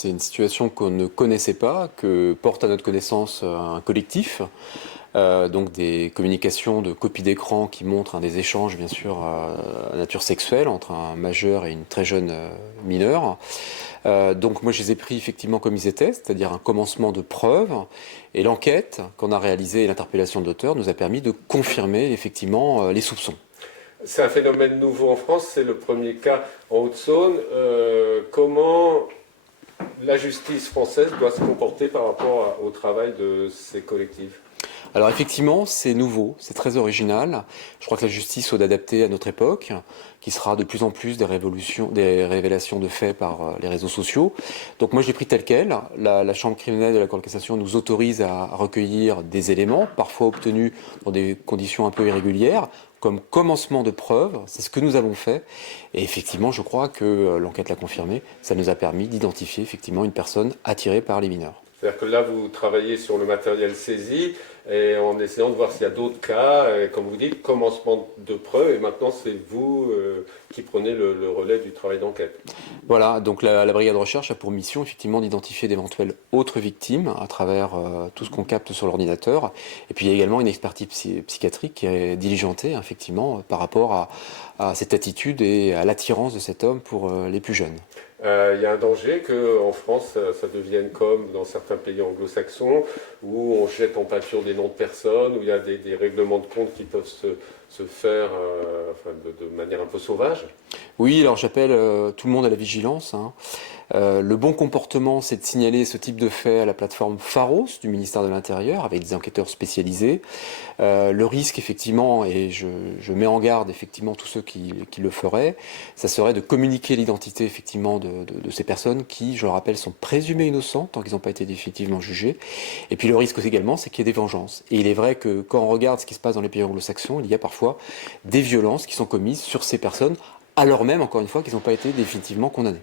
C'est une situation qu'on ne connaissait pas, que porte à notre connaissance un collectif. Donc des communications de copies d'écran qui montrent des échanges bien sûr à nature sexuelle entre un majeur et une très jeune mineure. Donc moi je les ai pris effectivement comme ils étaient, c'est-à-dire un commencement de preuve. Et l'enquête qu'on a réalisée et l'interpellation de l'auteur nous a permis de confirmer effectivement les soupçons. C'est un phénomène nouveau en France, c'est le premier cas en Haute-Saône. Comment la justice française doit se comporter par rapport au travail de ces collectifs? Alors effectivement, c'est nouveau, c'est très original. Je crois que la justice doit adapter à notre époque, qui sera de plus en plus des révélations de faits par les réseaux sociaux. Donc moi je l'ai pris tel quel. La Chambre criminelle de la Cour de cassation nous autorise à recueillir des éléments, parfois obtenus dans des conditions un peu irrégulières, comme commencement de preuve. C'est ce que nous avons fait. Et effectivement, je crois que l'enquête l'a confirmé. Ça nous a permis d'identifier effectivement une personne attirée par les mineurs. C'est-à-dire que là, vous travaillez sur le matériel saisi et en essayant de voir s'il y a d'autres cas, et comme vous dites, commencement de preuve, et maintenant c'est vous qui prenez le relais du travail d'enquête. Voilà, donc la brigade de recherche a pour mission effectivement d'identifier d'éventuelles autres victimes à travers tout ce qu'on capte sur l'ordinateur. Et puis il y a également une expertise psychiatrique qui est diligentée effectivement par rapport à cette attitude et à l'attirance de cet homme pour les plus jeunes. Il y a un danger qu'en France, ça devienne comme dans certains pays anglo-saxons, où on jette en pâture des noms de personnes, où il y a des règlements de compte qui peuvent se faire enfin, de manière un peu sauvage. Oui, alors j'appelle tout le monde à la vigilance. Le bon comportement, c'est de signaler ce type de fait à la plateforme Pharos du ministère de l'Intérieur avec des enquêteurs spécialisés. Le risque, effectivement, et je mets en garde effectivement tous ceux qui le feraient, ça serait de communiquer l'identité effectivement de ces personnes qui, je le rappelle, sont présumées innocentes tant qu'ils n'ont pas été définitivement jugés. Et puis le risque également, c'est qu'il y ait des vengeances. Et il est vrai que quand on regarde ce qui se passe dans les pays anglo-saxons, il y a parfois des violences qui sont commises sur ces personnes alors même, encore une fois, qu'ils n'ont pas été définitivement condamnés.